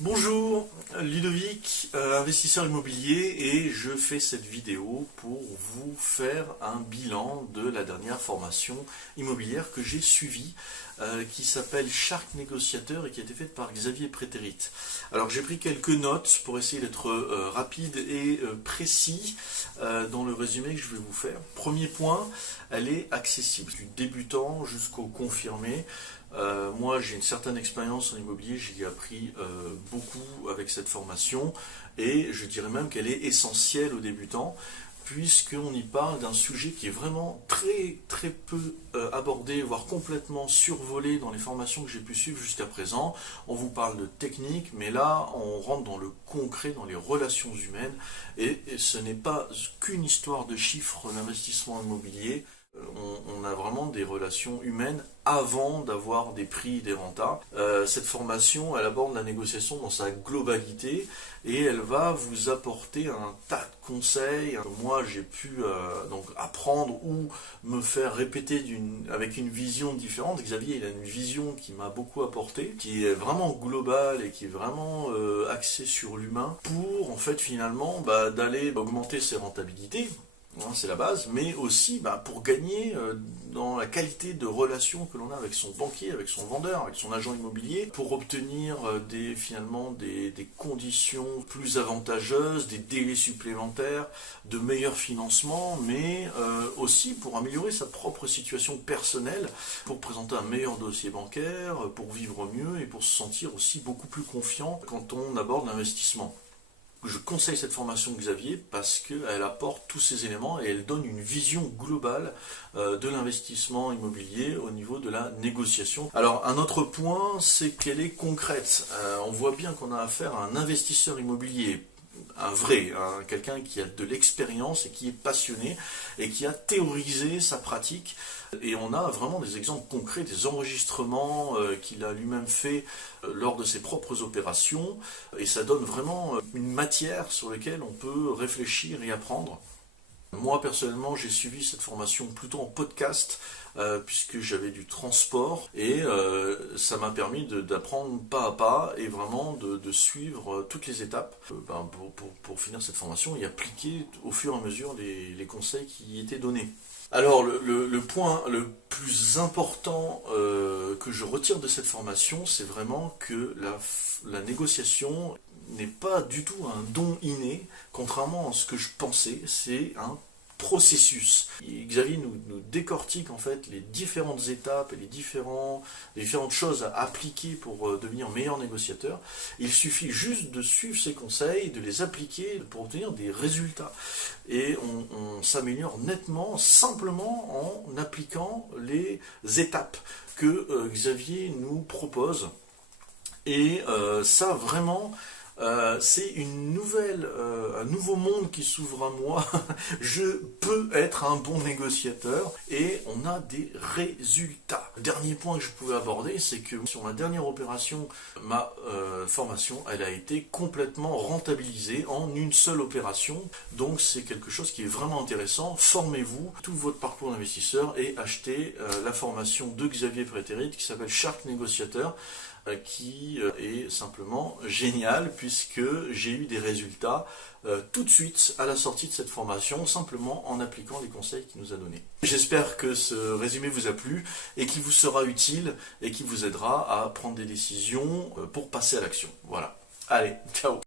Bonjour, Ludovic, investisseur immobilier, et je fais cette vidéo pour vous faire un bilan de la dernière formation immobilière que j'ai suivie, qui s'appelle Shark Négociateur et qui a été faite par Xavier Prétérit. Alors j'ai pris quelques notes pour essayer d'être rapide et précis dans le résumé que je vais vous faire. Premier point, elle est accessible, du débutant jusqu'au confirmé. Moi j'ai une certaine expérience en immobilier, j'ai appris beaucoup avec cette formation et je dirais même qu'elle est essentielle aux débutants puisqu'on y parle d'un sujet qui est vraiment très peu abordé, voire complètement survolé dans les formations que j'ai pu suivre jusqu'à présent. On vous parle de technique, mais là on rentre dans le concret, dans les relations humaines, et ce n'est pas qu'une histoire de chiffres, l'investissement immobilier. On a vraiment des relations humaines avant d'avoir des prix, des rentas. Cette formation, elle aborde la négociation dans sa globalité et elle va vous apporter un tas de conseils. Moi, j'ai pu donc apprendre ou me faire répéter avec une vision différente. Xavier, il a une vision qui m'a beaucoup apporté, qui est vraiment globale et qui est vraiment axée sur l'humain pour, en fait, finalement, d'aller augmenter ses rentabilités. C'est la base, mais aussi pour gagner dans la qualité de relation que l'on a avec son banquier, avec son vendeur, avec son agent immobilier, pour obtenir finalement des conditions plus avantageuses, des délais supplémentaires, de meilleurs financements, mais aussi pour améliorer sa propre situation personnelle, pour présenter un meilleur dossier bancaire, pour vivre mieux et pour se sentir aussi beaucoup plus confiant quand on aborde l'investissement. Je conseille cette formation de Xavier parce qu'elle apporte tous ces éléments et elle donne une vision globale de l'investissement immobilier au niveau de la négociation. Alors un autre point, c'est qu'elle est concrète. On voit bien qu'on a affaire à un investisseur immobilier, un vrai, quelqu'un qui a de l'expérience et qui est passionné et qui a théorisé sa pratique. Et on a vraiment des exemples concrets, des enregistrements qu'il a lui-même fait lors de ses propres opérations. Et ça donne vraiment une matière sur laquelle on peut réfléchir et apprendre. Moi personnellement j'ai suivi cette formation plutôt en podcast puisque j'avais du transport et ça m'a permis d'apprendre pas à pas et vraiment de suivre toutes les étapes pour finir cette formation et appliquer au fur et à mesure les conseils qui y étaient donnés. Alors le point le plus important que je retire de cette formation, c'est vraiment que la négociation n'est pas du tout un don inné, contrairement à ce que je pensais, c'est un processus. Xavier nous décortique en fait les différentes étapes et les différentes choses à appliquer pour devenir meilleur négociateur. Il suffit juste de suivre ses conseils, de les appliquer pour obtenir des résultats. Et on s'améliore nettement, simplement en appliquant les étapes que Xavier nous propose. Et ça vraiment... c'est un nouveau monde qui s'ouvre à moi. Je peux être un bon négociateur et on a des résultats. Le dernier point que je pouvais aborder, c'est que sur ma dernière opération, ma formation, elle a été complètement rentabilisée en une seule opération. Donc c'est quelque chose qui est vraiment intéressant. Formez-vous tout votre parcours d'investisseur et achetez la formation de Xavier Prétérit qui s'appelle Shark Négociateur, qui est simplement génial puisque j'ai eu des résultats tout de suite à la sortie de cette formation, simplement en appliquant les conseils qu'il nous a donnés. J'espère que ce résumé vous a plu et qu'il vous sera utile et qui vous aidera à prendre des décisions pour passer à l'action. Voilà. Allez, ciao.